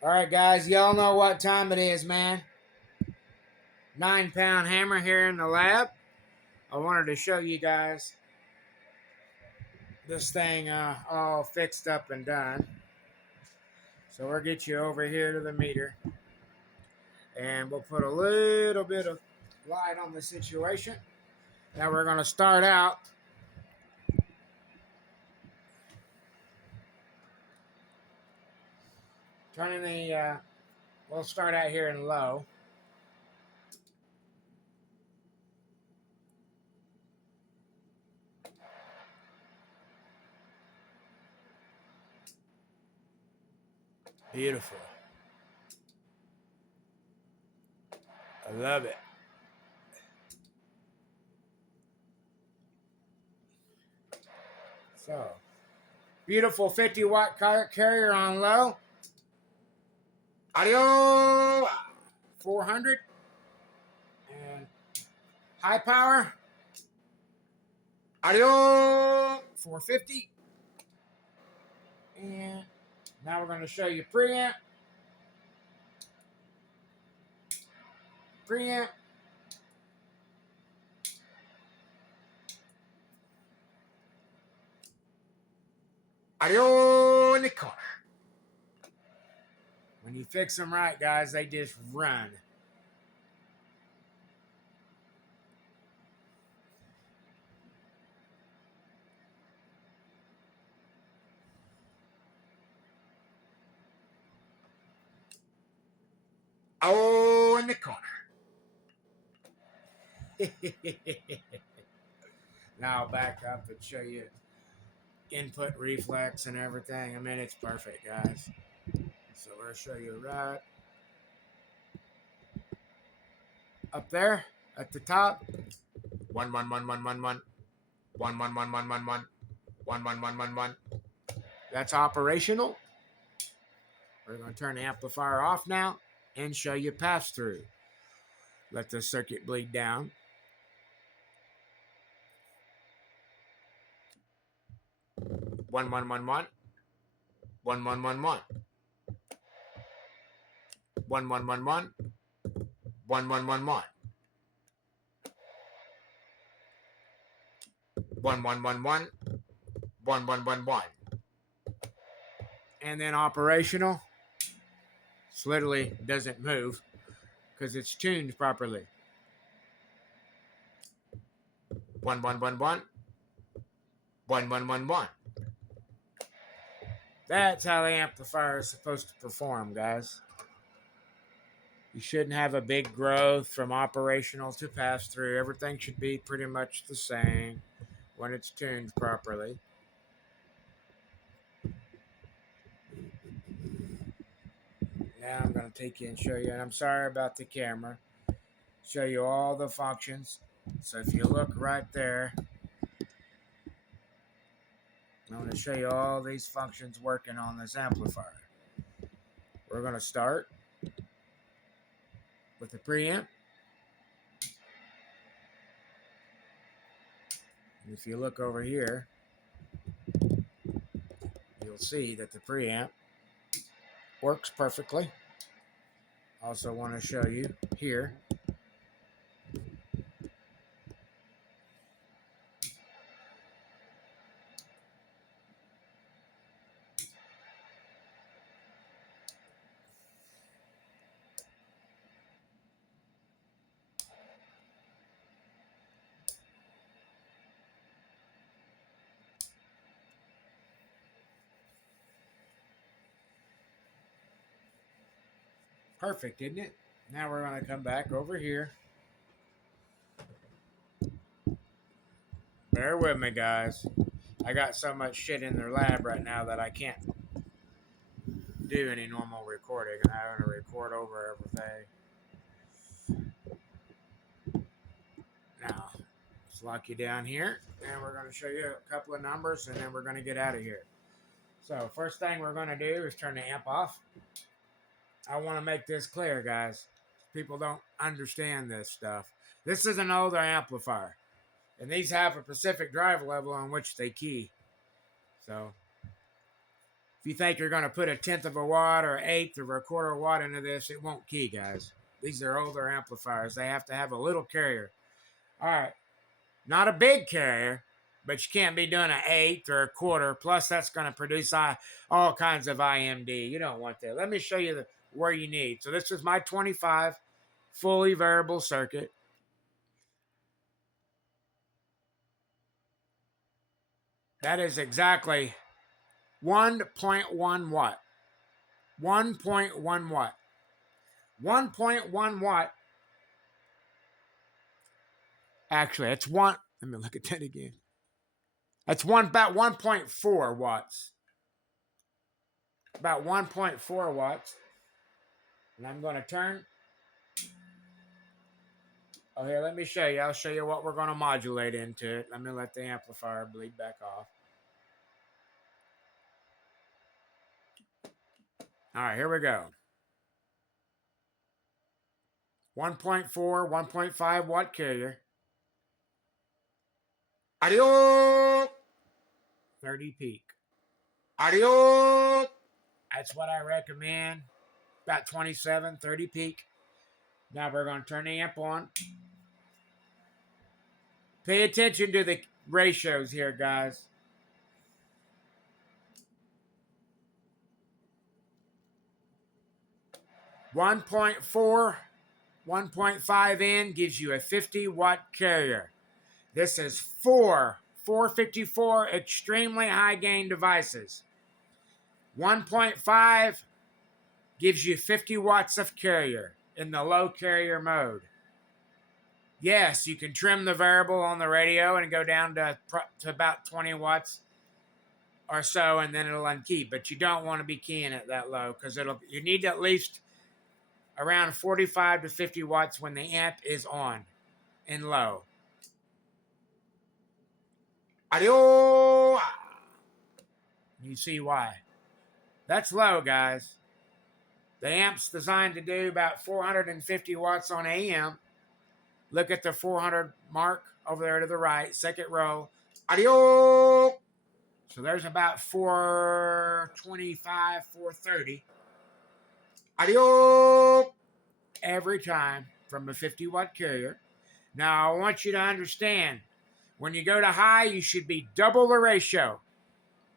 All right, guys, y'all know what time it is, man. 9 pound hammer here in the lab. I wanted to show you guys this thing all fixed up and done. So we'll get you over here to the meter and we'll put a little bit of light on the situation. Now we're going to start out turning we'll start out here in low. Beautiful. I love it. So, beautiful 50-watt carrier on low. Audio 400. And high power. Audio 450. And now we're going to show you preamp. Preamp. Audio in the corner. When you fix them right, guys, they just run. Oh, in the corner. Now I'll back up and show you input reflex and everything. I mean, it's perfect, guys. So we'll show you right up there at the top. 1111111. 1111111. 11111. That's operational. We're going to turn the amplifier off now and show you pass through. Let the circuit bleed down. One one one one. 1111. 1111. 1111. 1111. 1111. And then operational. This literally doesn't move because it's tuned properly. 1111. 1111. That's how the amplifier is supposed to perform, guys. You shouldn't have a big growth from operational to pass through. Everything should be pretty much the same when it's tuned properly. Now I'm going to take you and show you, and I'm sorry about the camera, show you all the functions. So if you look right there, I'm going to show you all these functions working on this amplifier. We're going to start with the preamp. If you look over here, you'll see that the preamp works perfectly. Also want to show you here. Perfect, isn't it? Now we're going to come back over here. Bear with me, guys. I got so much shit in their lab right now that I can't do any normal recording. I'm having to record over everything. Now, let's lock you down here, and we're going to show you a couple of numbers, and then we're going to get out of here. So, first thing we're going to do is turn the amp off. I want to make this clear, guys. People don't understand this stuff. This is an older amplifier, and these have a specific drive level on which they key. So, If you think you're going to put 1/10 of a watt or 1/8 or 1/4 watt into this, it won't key, guys. These are older amplifiers. They have to have a little carrier. All right. Not a big carrier, but you can't be doing 1/8 or 1/4. Plus, that's going to produce all kinds of IMD. You don't want that. Let me show you where you need. So this is my 25 fully variable circuit. That is exactly 1.1 watt. 1.1 watt. 1.1 watt. Actually, it's one. Let me look at that again. That's about 1.4 watts. About 1.4 watts. And I'm going to turn. Oh, here, let me show you. I'll show you what we're going to modulate into it. Let me let the amplifier bleed back off. All right, here we go. 1.4, 1.5 watt carrier. Audio. 30 peak. Audio. That's what I recommend. About 27, 30 peak. Now we're going to turn the amp on. Pay attention to the ratios here, guys. .4, 1.5 in gives you a 50 watt carrier. This is 454 extremely high gain devices. 1.5 gives you 50 watts of carrier in the low carrier mode. Yes, you can trim the variable on the radio and go down to about 20 watts or so, and then it'll unkey. But you don't want to be keying it that low because you need at least around 45 to 50 watts when the amp is on and low. Audio. You see why. That's low, guys. The amp's designed to do about 450 watts on AM. Look at the 400 mark over there to the right, second row. Audio. So there's about 425, 430. Audio. Every time from a 50 watt carrier. Now, I want you to understand, when you go to high, you should be double the ratio.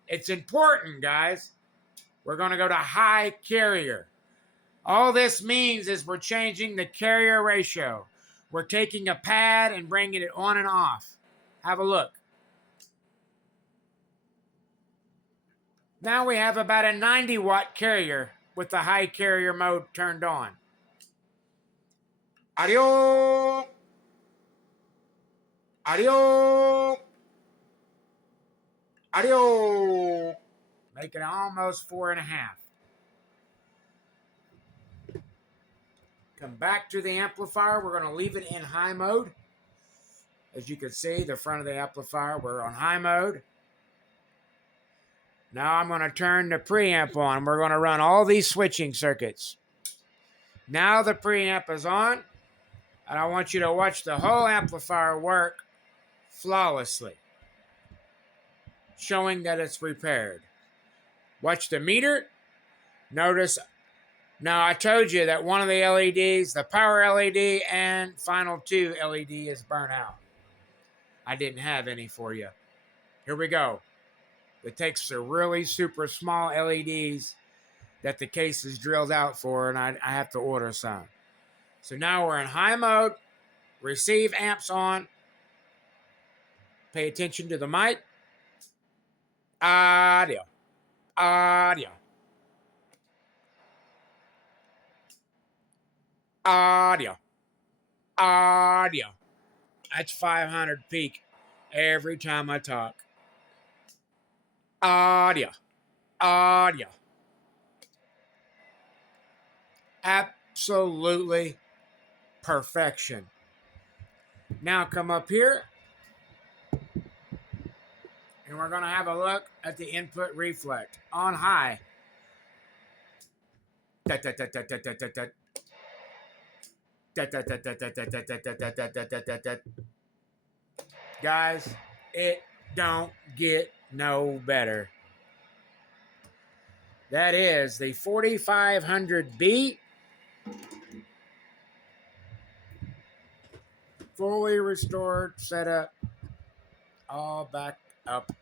It's important, guys. We're going to go to high carrier. All this means is we're changing the carrier ratio. We're taking a pad and bringing it on and off. Have a look. Now we have about a 90 watt carrier with the high carrier mode turned on. Audio. Audio. Audio. Make it almost 4.5. Come back to the amplifier. We're going to leave it in high mode. As you can see, the front of the amplifier, we're on high mode. Now I'm going to turn the preamp on. We're going to run all these switching circuits. Now the preamp is on, and I want you to watch the whole amplifier work flawlessly, showing that it's repaired. Watch the meter. Notice, now I told you that one of the LEDs, the power LED and final 2 LED is burnt out. I didn't have any for you. Here we go. It takes the really super small LEDs that the case is drilled out for, and I have to order some. So now we're in high mode. Receive amps on. Pay attention to the mic. Audio. Audio. Audio. Audio. That's 500 peak every time I talk. Audio. Audio. Absolutely perfection. Now come up here, and we're going to have a look at the input reflect on high. Guys, it don't get no better. That is the 4500B. Fully restored, set up, all back up